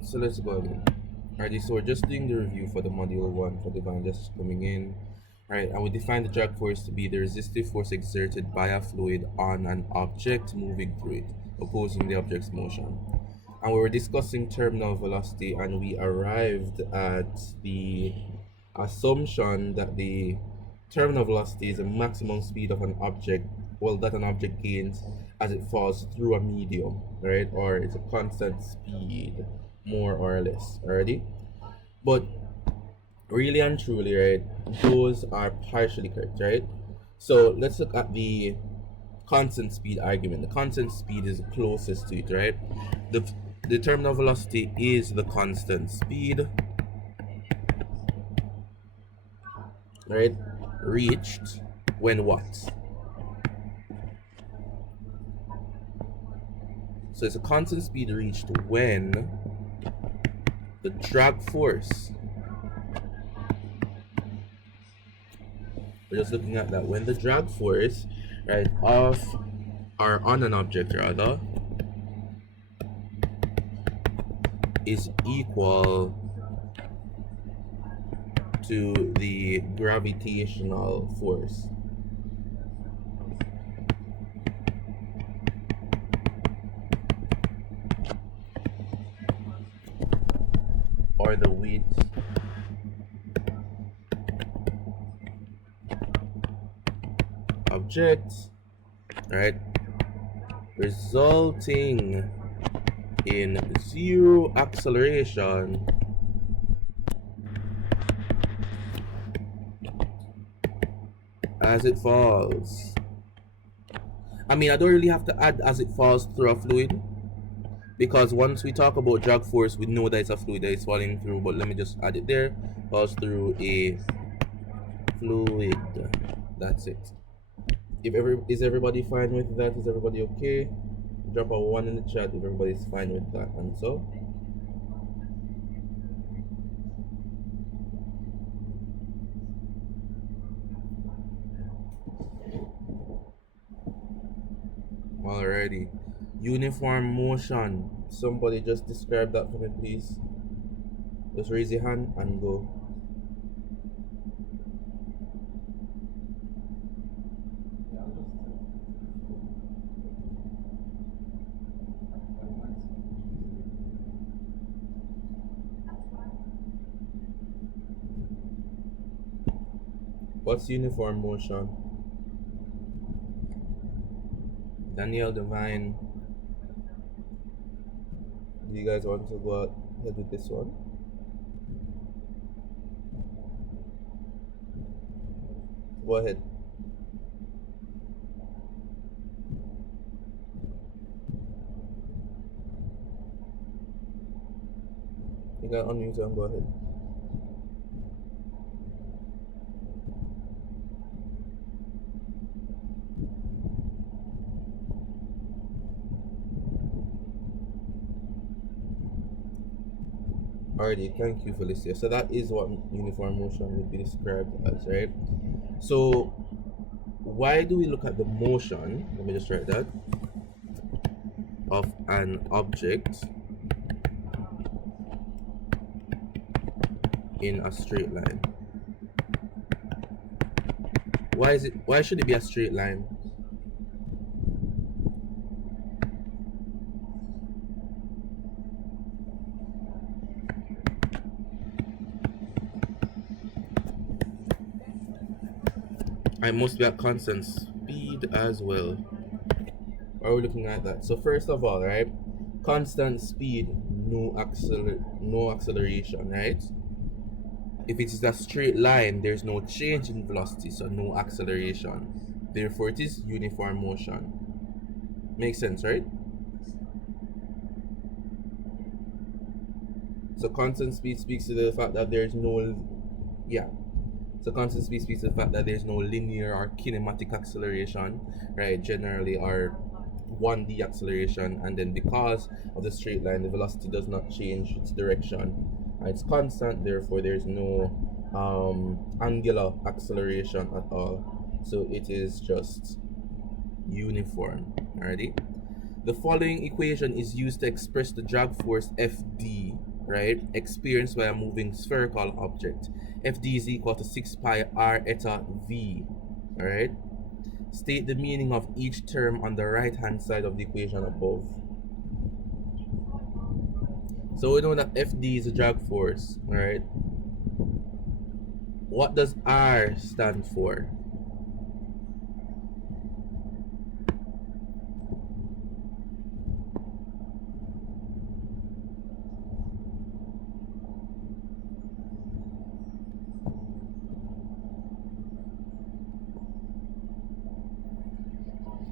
So let's go again. Alrighty, so we're just doing the review for the module 1 for divine justice coming in. Alright, and we define the drag force to be the resistive force exerted by a fluid on an object moving through it, opposing the object's motion. And we were discussing terminal velocity, and we arrived at the assumption that the terminal velocity is the maximum speed of an object, well, that an object gains as it falls through a medium, right? Or it's a constant speed, more or less, already. But really and truly, right, those are partially correct, right? So let's look at the constant speed argument. The constant speed is closest to it, right? The terminal velocity is the constant speed, right, reached when what? So it's a constant speed reached when the drag force, we're just looking at that, when the drag force, right, of or on an object rather, is equal to the gravitational force. Or the weight object, right, resulting in zero acceleration as it falls. I mean, I don't really have to add as it falls through a fluid, because once we talk about drag force, we know that it's a fluid that is falling through, but let me just add it there. Falls through a fluid. That's it. Is everybody fine with that? Is everybody okay? Drop a 1 in the chat if everybody's fine with that. And so alrighty. Uniform motion. Somebody just describe that for me, please. Just raise your hand and go. What's uniform motion? Daniel Divine. Do you guys want to go ahead with this one? Go ahead. You can unmute and go ahead. Alrighty, thank you, Felicia. So that is what uniform motion would be described as, right? So why do we look at the motion? Let me just write that. Of an object in a straight line. Why should it be a straight line? I must be at constant speed as well. Why are we looking at that? So first of all, right, constant speed, no acceleration, right? If it is a straight line, there's no change in velocity, so no acceleration. Therefore, it is uniform motion. Makes sense, right? So constant speed speaks to the fact that there's no, So constant speed speaks to the fact that there's no linear or kinematic acceleration, right? Generally, or 1D acceleration, and then because of the straight line, the velocity does not change its direction. It's constant, therefore there's no angular acceleration at all. So it is just uniform. Alrighty. The following equation is used to express the drag force Fd right, experienced by a moving spherical object. Fd is equal to 6 pi r eta v, all right? State the meaning of each term on the right hand side of the equation above. So we know that Fd is a drag force, all right? What does R stand for?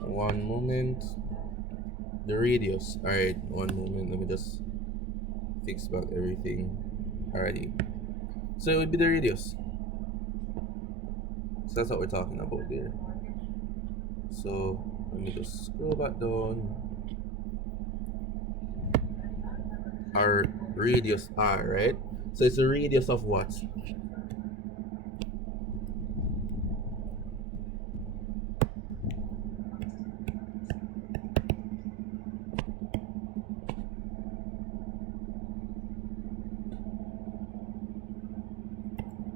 One moment. The radius. Alright, one moment. Let me just fix back everything. Alrighty. So it would be the radius. So that's what we're talking about there. So let me just scroll back down. Our radius R, right? So it's the radius of what?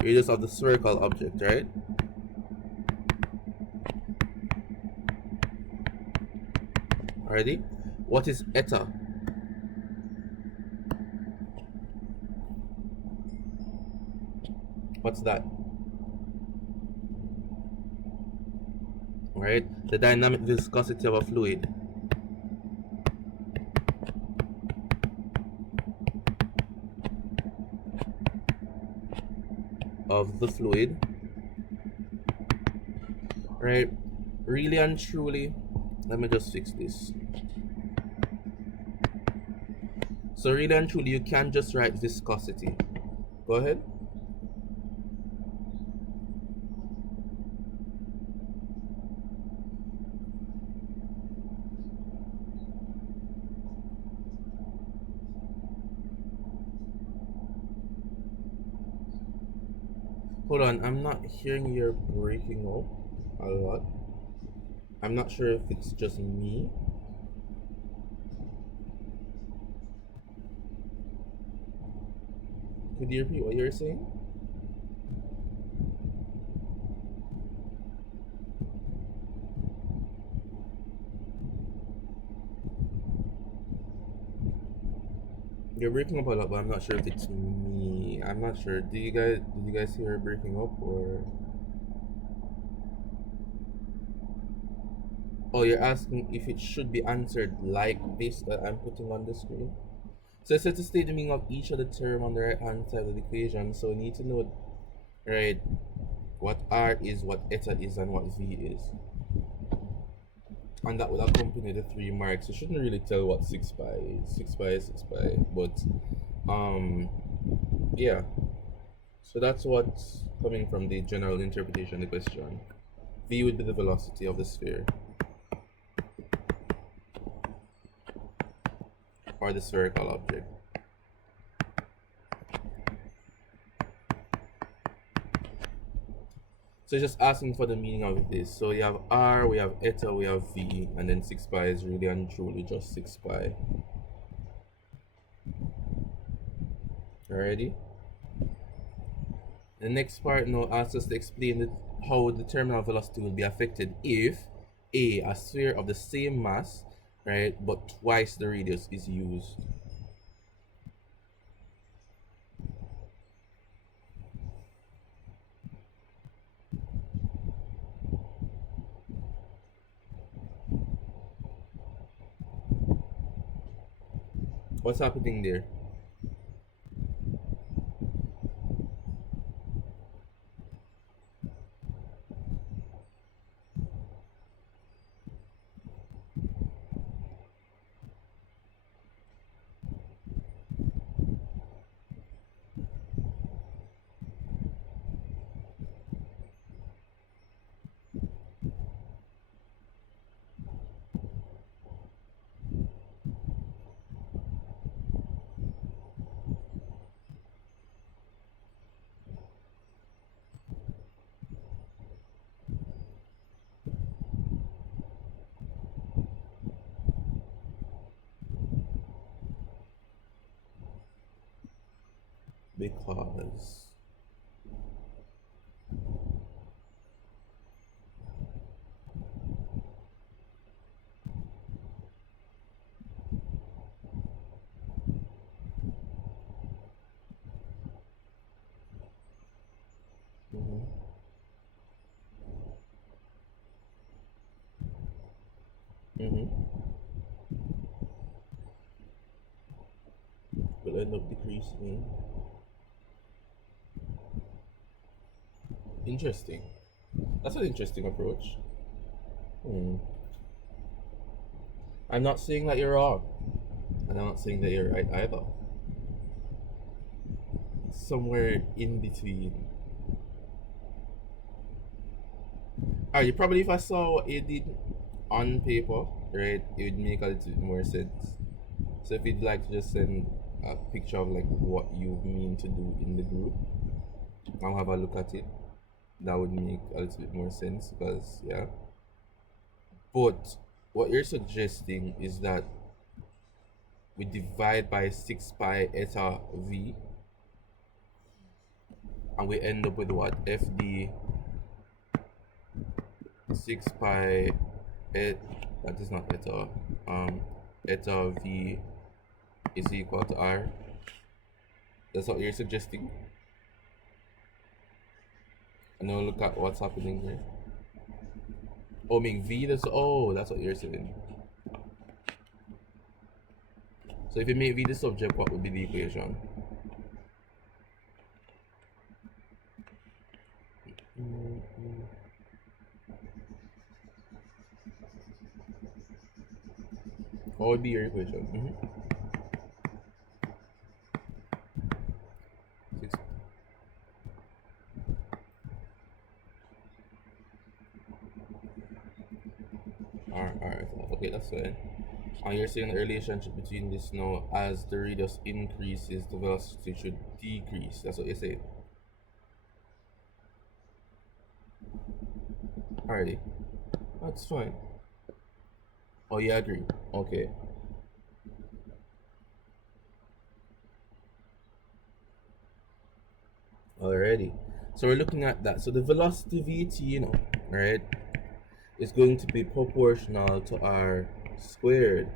Radius of the spherical object, right? Alrighty. What is eta? What's that? Alright. The dynamic viscosity of a fluid. Of the fluid. Right? Really and truly, let me just fix this. So really and truly, you can't just write viscosity. Go ahead. Hold on, I'm not hearing you're breaking up a lot. I'm not sure if it's just me. Could you repeat what you're saying? You're breaking up a lot, but I'm not sure if it's me. I'm not sure. Did you guys hear it breaking up or? Oh, you're asking if it should be answered like this that I'm putting on the screen. So it says to state the meaning of each of the term on the right hand side of the equation. So we need to know, right, what R is, what eta is, and what V is. And that would accompany the 3 marks. You shouldn't really tell what 6 pi is. 6 pi is 6 pi. But yeah. So that's what's coming from the general interpretation of the question. V would be the velocity of the sphere. Or the spherical object. So it's just asking for the meaning of this. So you have R, we have eta, we have V, and then 6 pi is really and truly just 6 pi. Alrighty? The next part now asks us to explain how the terminal velocity will be affected if a sphere of the same mass, right, but twice the radius is used. What's happening there? because mhm, mhm, will end up decreasing. Interesting. That's an interesting approach. Hmm. I'm not saying that you're wrong, and I'm not saying that you're right either. Somewhere in between. Alright, probably if I saw what you did on paper, right, it would make a little bit more sense. So if you'd like to just send a picture of like what you mean to do in the group, I'll have a look at it. That would make a little bit more sense because yeah. But what you're suggesting is that we divide by 6 pi eta v and we end up with what? Fd 6 pi et, that is not eta, eta v is equal to r. That's what you're suggesting. And now look at what's happening here. Oh, make v this. Oh, that's what you're saying. So if you make v the subject, what would be the equation? What would be your equation? Six. Alright, okay, that's fine. And you're saying the relationship between this now, as the radius increases, the velocity should decrease. That's what you're saying. Alrighty, that's fine. Oh, you agree? Okay. Alrighty. So we're looking at that. So the velocity vt, you know, right, is going to be proportional to r squared,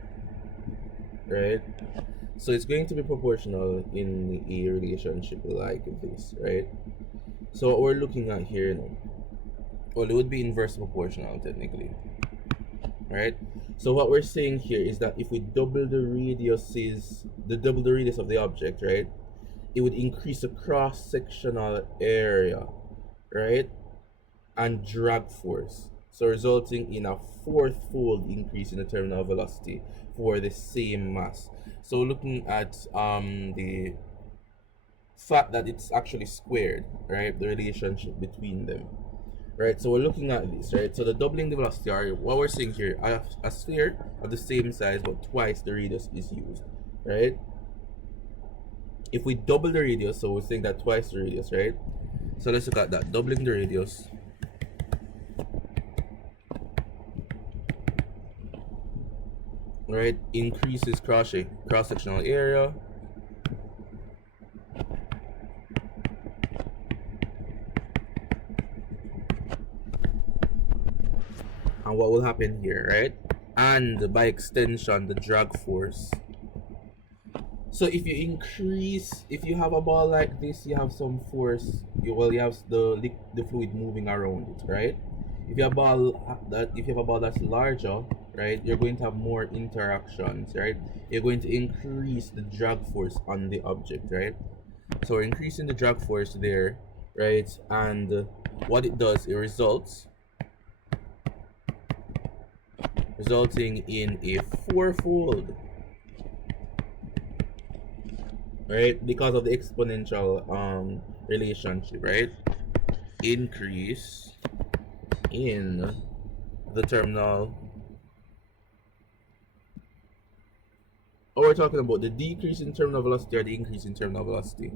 right? So it's going to be proportional in a relationship like this, right? So what we're looking at here now, well, it would be inverse proportional technically, right? So what we're saying here is that if we double the radius of the object, right, it would increase the cross-sectional area, right, and drag force, so resulting in a fourth-fold increase in the terminal velocity for the same mass. So looking at the fact that it's actually squared, right, the relationship between them, right? So we're looking at this, right? So the doubling the velocity, are what we're seeing here, a sphere of the same size but twice the radius is used, right? If we double the radius, so we're saying that twice the radius, right? So let's look at that. Doubling the radius, right, increases cross-sectional area, and what will happen here, right? And by extension, the drag force. So if you have a ball like this, you have some force. You have the fluid moving around it, right? If you have a ball that's larger, right, you're going to have more interactions, right? You're going to increase the drag force on the object, right? So we're increasing the drag force there, right? And what it does, it resulting in a fourfold, right, because of the exponential relationship, right, increase in the terminal. Oh, we're talking about the decrease in terminal velocity or the increase in terminal velocity?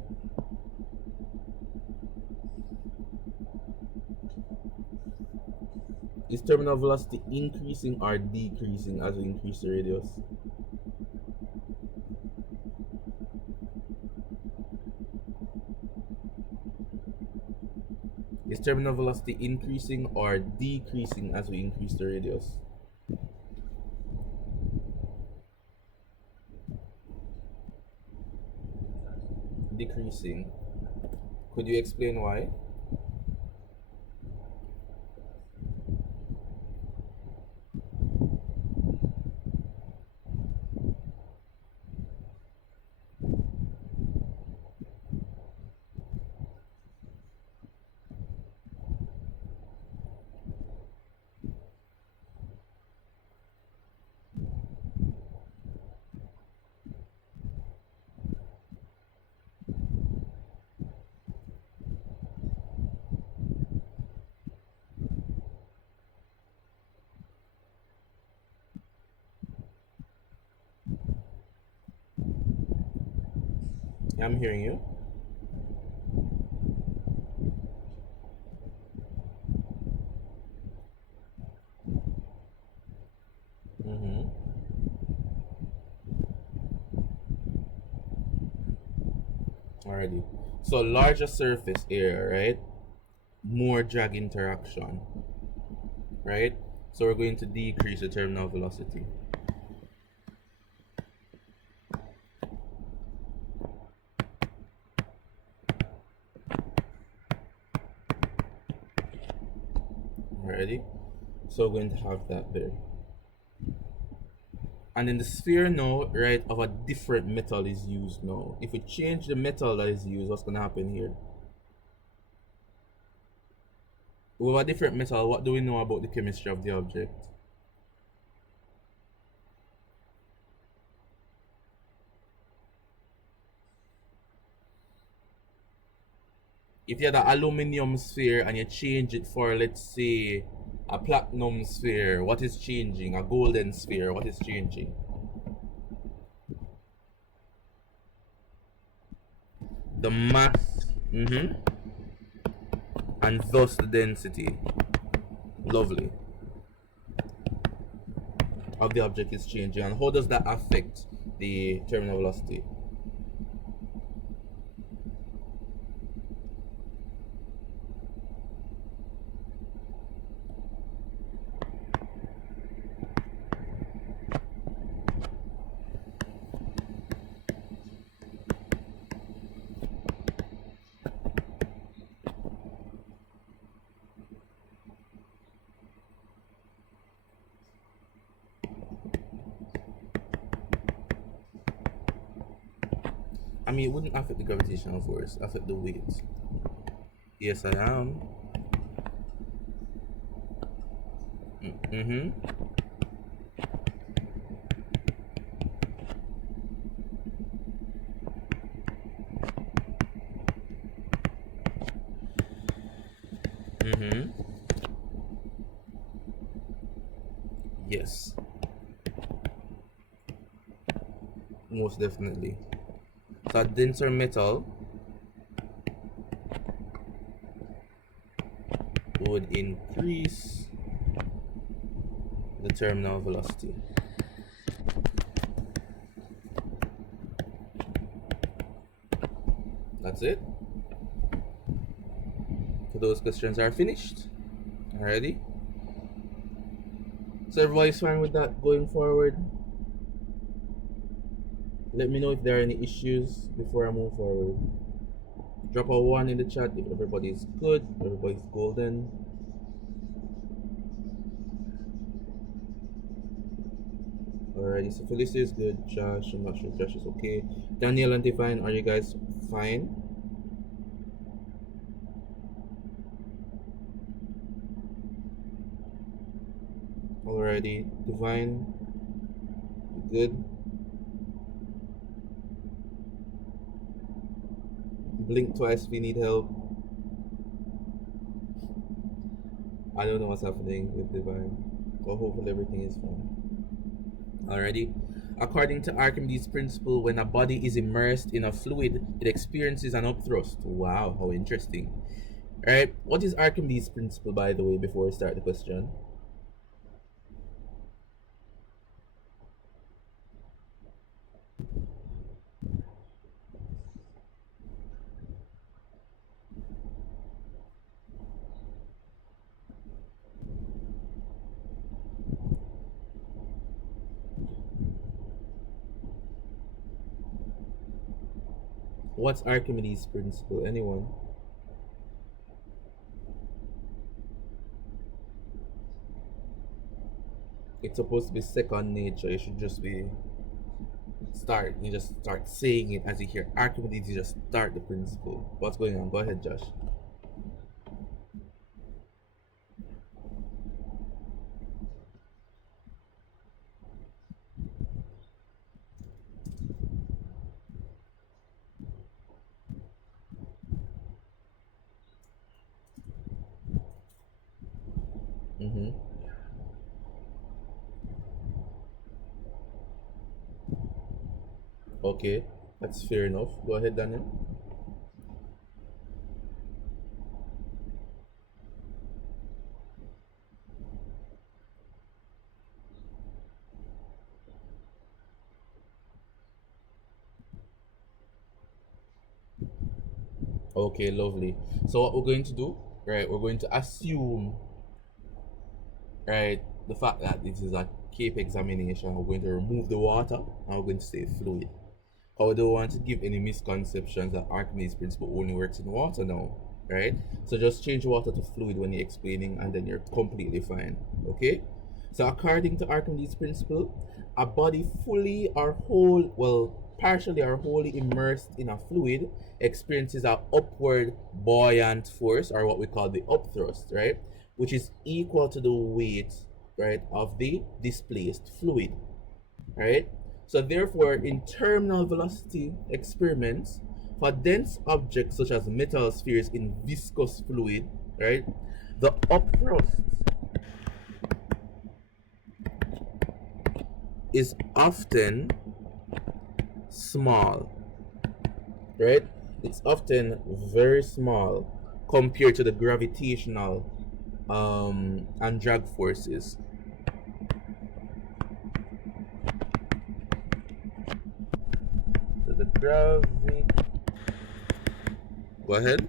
Is terminal velocity increasing or decreasing as we increase the radius? Is terminal velocity increasing or decreasing as we increase the radius? Decreasing. Could you explain why? I'm hearing you. Mm-hmm. Alrighty. So larger surface area, right? More drag interaction, right? So we're going to decrease the terminal velocity. Alrighty. So we're going to have that there. And then the sphere now, right, of a different metal is used now. If we change the metal that is used, what's going to happen here? With a different metal, what do we know about the chemistry of the object? If you had an aluminum sphere and you change it for, let's say, a platinum sphere, what is changing? A golden sphere, what is changing? The mass, and thus the density, lovely, of the object is changing. And how does that affect the terminal velocity? I mean, it wouldn't affect the gravitational force, affect the weight. Yes, I am. Mm-hmm. Mm-hmm. Yes, most definitely. So a denser metal would increase the terminal velocity. That's it. So those questions are finished. Alrighty. So everybody's fine with that going forward. Let me know if there are any issues before I move forward. Drop a one in the chat if everybody's good, everybody's golden. Alrighty, so Felicia is good. Josh, I'm not sure if Josh is okay. Daniel and Divine, are you guys fine? Alrighty, Divine, good. Blink twice if you need help. I don't know what's happening with Divine, but hopefully everything is fine. Alrighty. According to Archimedes' principle, when a body is immersed in a fluid, it experiences an upthrust. Wow, how interesting. Alright, what is Archimedes' principle, by the way, before we start the question? What's Archimedes' principle? Anyone? It's supposed to be second nature. You should just be start. You just start saying it as you hear Archimedes. You just start the principle. What's going on? Go ahead, Josh. Mm-hmm. Okay, that's fair enough. Go ahead, Daniel. Okay, lovely. So what we're going to do, right? We're going to assume, right, the fact that this is a CAPE examination. We're going to remove the water and we're going to say fluid. I don't want to give any misconceptions that Archimedes' principle only works in water now, right? So just change water to fluid when you're explaining, and then you're completely fine. Okay? So according to Archimedes' principle, a body fully or whole, well, partially or wholly immersed in a fluid experiences an upward buoyant force, or what we call the upthrust, right? Which is equal to the weight, right, of the displaced fluid, right? So therefore, in terminal velocity experiments, for dense objects such as metal spheres in viscous fluid, right, the upthrust is often small, right? It's often very small compared to the gravitational and drag forces. So the gravity. Go ahead.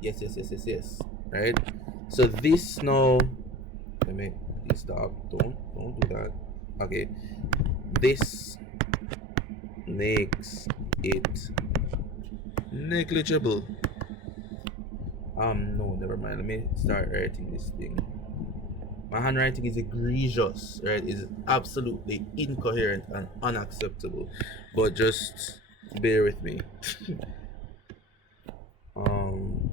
Yes. Right. So this now. Let me please stop. Don't do that. Okay. This makes it negligible. No, never mind. Let me start writing this thing. My handwriting is egregious, right? It's absolutely incoherent and unacceptable. But just bear with me. um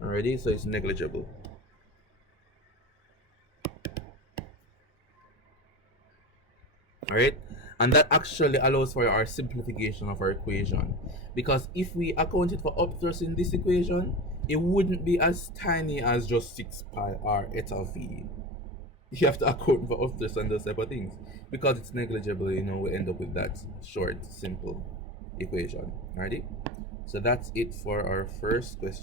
Already, so it's negligible. Alright? And that actually allows for our simplification of our equation. Because if we accounted for upthrust in this equation, it wouldn't be as tiny as just 6 pi r eta v. You have to account for upthrust and those type of things. Because it's negligible, we end up with that short, simple equation. Alrighty? So that's it for our first question.